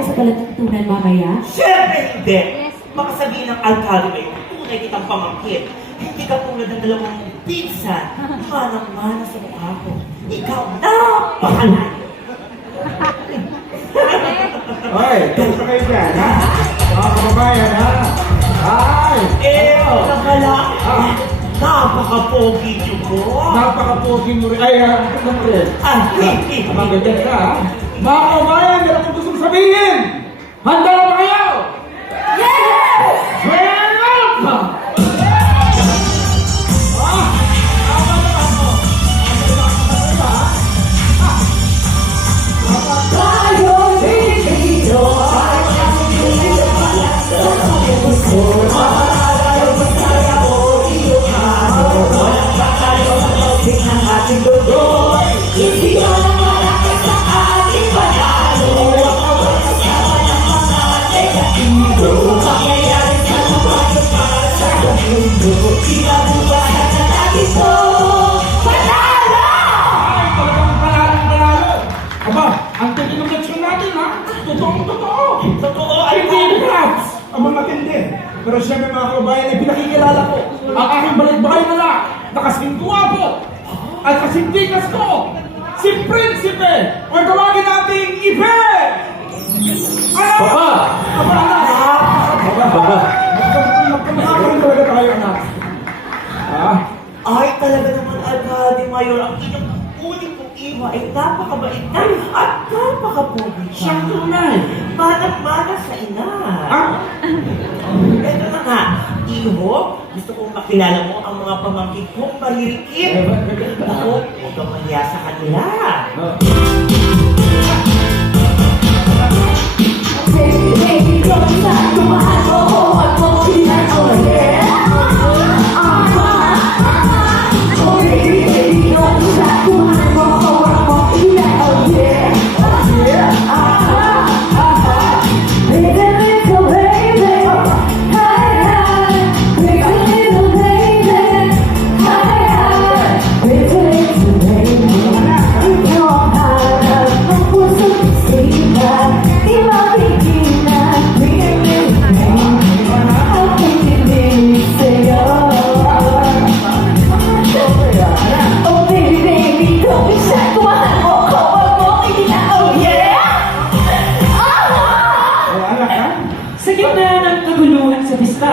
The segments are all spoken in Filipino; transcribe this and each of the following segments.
tayo sa palatuntunan mamaya? Siyempre hindi! Baka sabihin ng alkalde na yung tunay kitang pamangkin. Hindi ka tulad ng dalawang pinsan. Manang-mana sa mukha ko. Ikaw napakalayo. Hoy, kumusta kayo dyan, ha? Mga kababayan, ha? Ay! Nakala. Napaka-pogi niyo po. Napaka-pogi mo rin. Ay, ano mo rin? Maganda ka, ha? Mga kababayan, meron akong gustong sabihin! Handa na ba kayo? Yes! Welcome! Ang tuloy ng leksyon natin, ha? Totoo! Ay, hindi perhaps! Ang mga matindi. Pero siyempre mga kababayan, ay pinakikilala ko ang aking balikbahay na lang na kasing guwapo at kasing tikas ko, si Prinsipe! O tawagin nating Ipe! Ano? Papa! Papa! Magkamahaka rin talaga tayo, anak. Ay, talaga naman, Alcalde Mayor, ang inyong uling kong iwa ay napakabait na at napakapogi. Siyang tunay! Manang-mana sa ina. Ito na nga, Iho, gusto kong makilala mo ang mga pamangkin kong mahirikit. Ako, huwag kang mahiya sa kanila. Baby, come back to my home. I won't be like, oh yeah. Oh baby, come back to my home. I won't be like, oh yeah. Baby, little baby, hi. Baby, little baby, hi. Baby, little baby, ikaw ang puso ko sila. Di mabigyan na really how can you live sa'yo? Oh baby, baby, don't be shy. Kumahan mo ko, wag mo itina, oh yeah! Anak, ha? Sa gitna ng kaguluhan sa pista,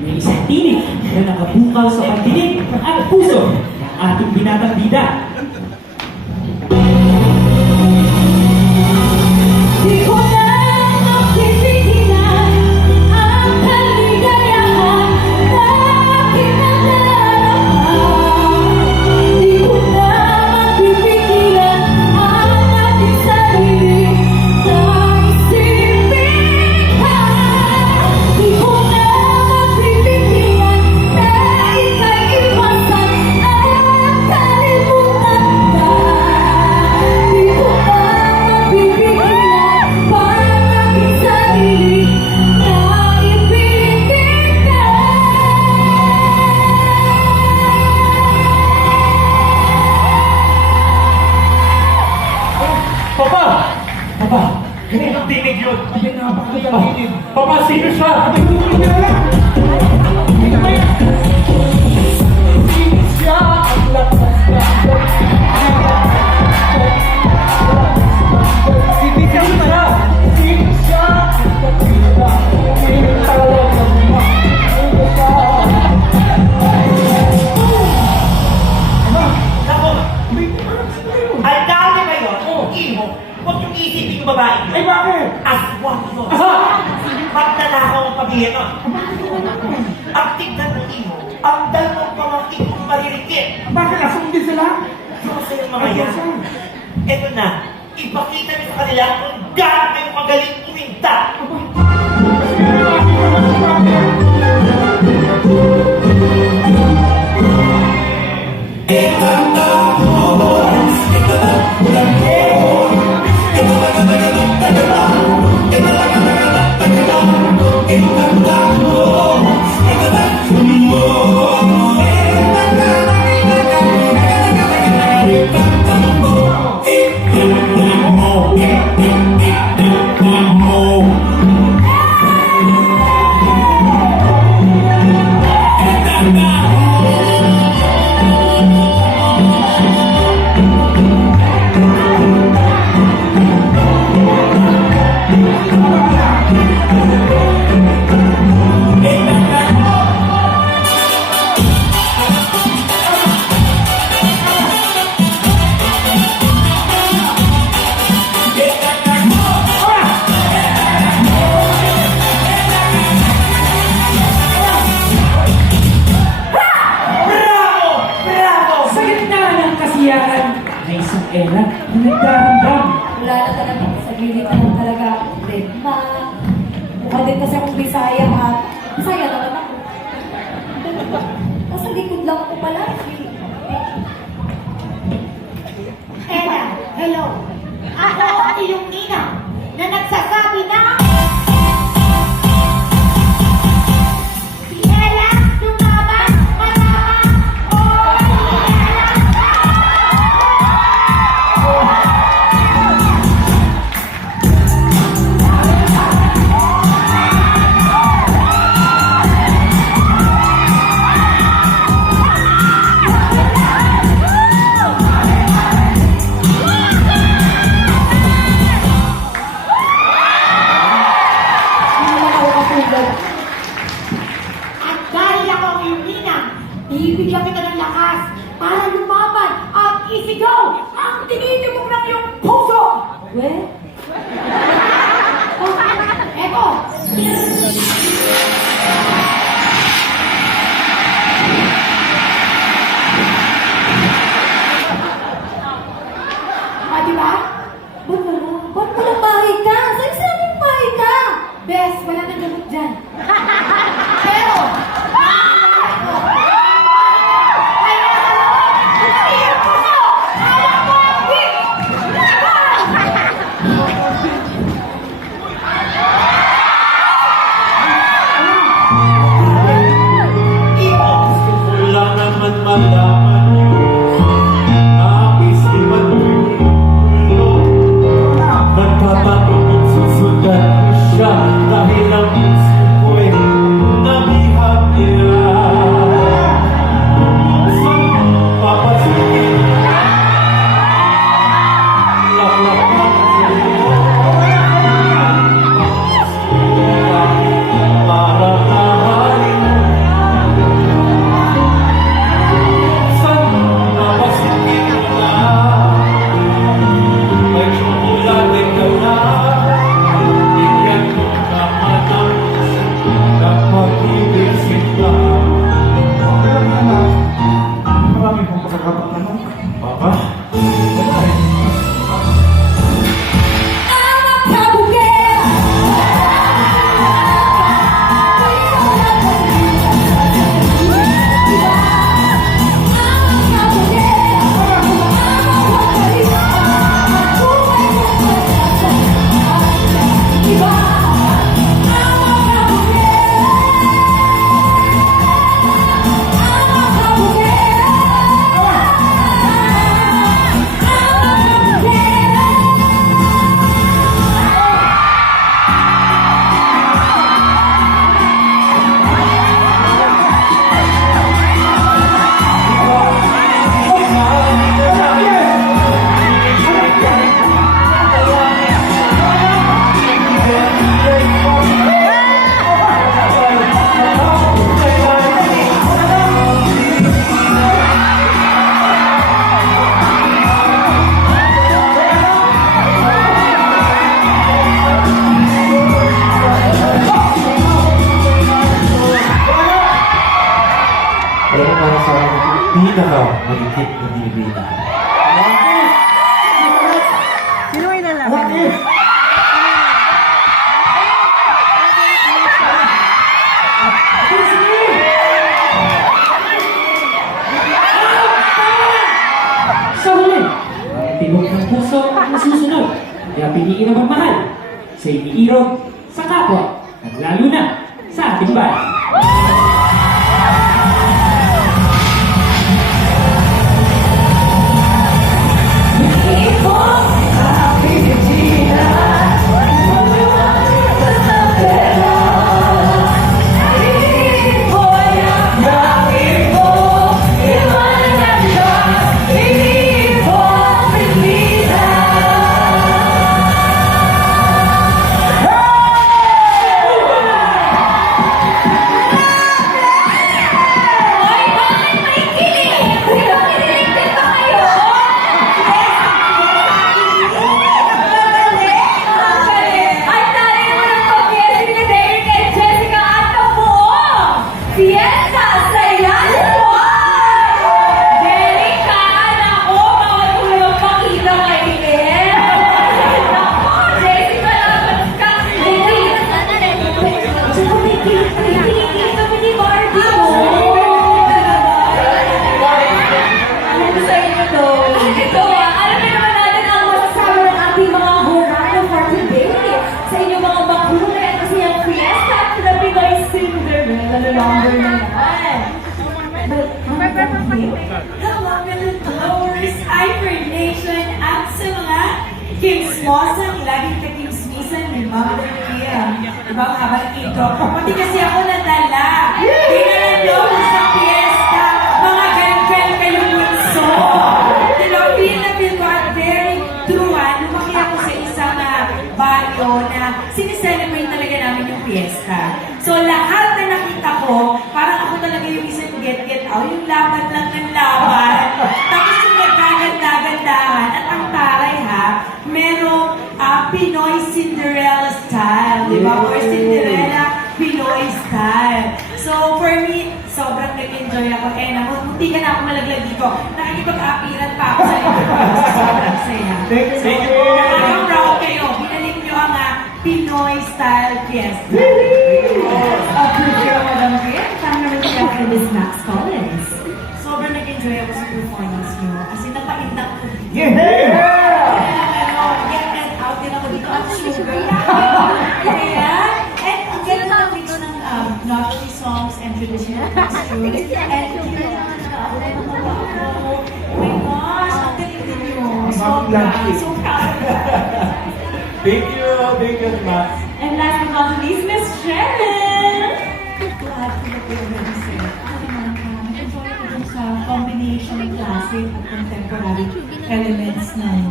may isang tinig na nakabukaw sa pandinig at puso ng ating binatang bida. Di ko na mapipigilan ang kaligayahan na aking nadarama. Di ko na mapipigilan ang ating sarili na isipin ka. Di ko na mapipigilan na ika'y iwasan at kalimutan ka. Di ko na mapipigilan parang aking sarili na ibigin ka. Papa! Papa! Hindi ang tinig yun! Ay, napakagandang hinig. Papa, sino siya? Abay, hindi ko kilala. Hindi ba yan? Sino siya ang lakas na Sino siya? Sino siya ang kapila? Sino talagang Sino siya? Aba, Ako, may parang sila yun. Alcalde Mayor, Iho, huwag yung isipin yung babae. Ay, bakit? Aswang yun. Aha! Magnanakaw ang pamilya nun. Ang tignan mo, Iho, ang dalawang pamangkin kong maririkit. Bakit? Asong din sila? Ano sa yung mga yan? Ito na, ipakita niyo sa kanila kung gaano kayo magaling uminta. More. Bisaya ha. Bisaya naman ako. Nasa likod lang ako pala. Ella, hello. Ako ang iyong ina na nagsasabi na si Ella lumaban, malaman, o Hindi naman ako katulad. at dahil ako ang iyong ina, bibigyan kita ng lakas para lumaban at isigaw ang tinitibok ng iyong puso. Well, Oh, eto. Ah, di ba? ba't wala? Ba't walang bahay ka? Saan sinabing bahay ka? Bes, wala nang gamot dyan. Pero, ay nasa iyong puso! Hawak mo ang hit! Laban! Gusto ko lang naman malaman yun. Nabis di matulog. Nagtatanong kung susundan ko siya dahil ang puso ko'y nabihag niya. Saan papasukin? Laklapan sa'yo. Para mahalin mo. Saan papasukin mo na? May tsokolate ka na. Bigyan mo naman ang puso na pag-ibig ka. Okay lang anak. Marami pong pagkakabalan. Papa? I'm a kabugera. Alam mo para sa akin, pinaka-malikit na binibina. Bakit? Sa huli, ang tibok ng puso ang nasusunod. Kaya piliin ang magmahal sa iniirog, sa kapwa, at lalo na sa ating bayan. ano longer na yan. But, hello, mga followers, Hyper Nation, at sa mga Kimsmosang laging ka-kimsmisan ni Mama Maria. Diba ang habang ito? Pati kasi ako nadala. Tingnan nyo sa fiesta, mga ganyan kayo bunso. Diba, feel na feel ko at very true. Lumaki ako sa isang baryo na sineselebrate talaga namin yung fiesta. So lahat na nakita ko, parang ako talaga yung isang get out, yung laban lang ng laban. Tapos yung nagkaganda-gandahan at ang taray ha, merong Pinoy Cinderella style, di ba? Or Cinderella Pinoy style. So for me, sobrang nag-enjoy ako. Munti ka na ako malaglag dito. Nakikipag-apiran pa ako sa inyo. Sobrang saya. Thank you. Ang proud kayo. Binalik nyo ang Pinoy style fiesta. Approve kayo, Madam Pierre. Tama naman siya kay Miss Max Collins. Sobrang nag-enjoy ako sa performance nyo. Kasi napaindak ko dito. Get out din ako dito at sugar. Kaya, and ang ganda lang dito ng novelty songs and traditional costumes. And hindi na nakakalawa ako. Oh my gosh, ang galing din yun. So proud. Thank you, Max. And last but not least, Miss Sharon! Lahat ko na po yung register. Enjoy ko dun sa combination ng classic at contemporary elements ng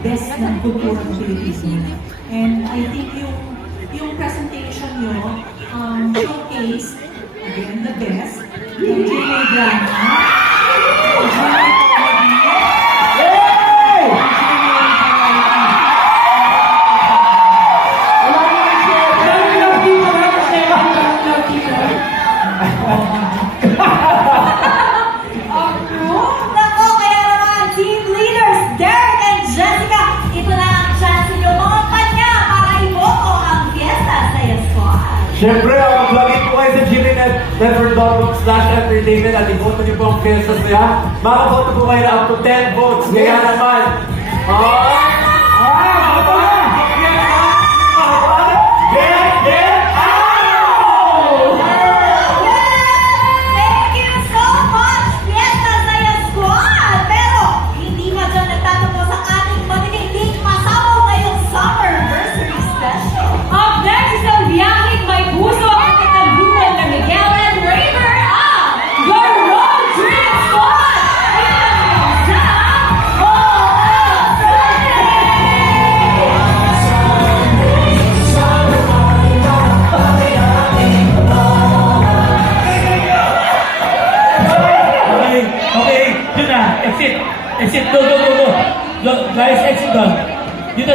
best ng kultura ng Pilipino. And I think yung presentation nyo showcase, again, the best. Yung GMA drama, yung GMA comedy, Nako, kaya naman, team leaders, Derek and Jessica, ito na ang chance ninyo mga kanya para iboto ang Fiesta Saya Squad. Siyempre, mag-login po kayo sa gmail.com/entertainment at iboto niyo po ang Fiesta Saya. Makaboto po kayo na up to 10 votes. Kaya naman, Thank you so much, Fiesta Saya Squad! Pero, hindi pa dyan nagtatapos ang ating matiniting masabaw ngayong Summerversary Special. Up next is ang biyaheng may puso at itandunan na Miguel and Raver ang The Road Trip Squad! Ito sa Okay, yun na. Exit. Exit. Go. Guys, exit doon. Yun na.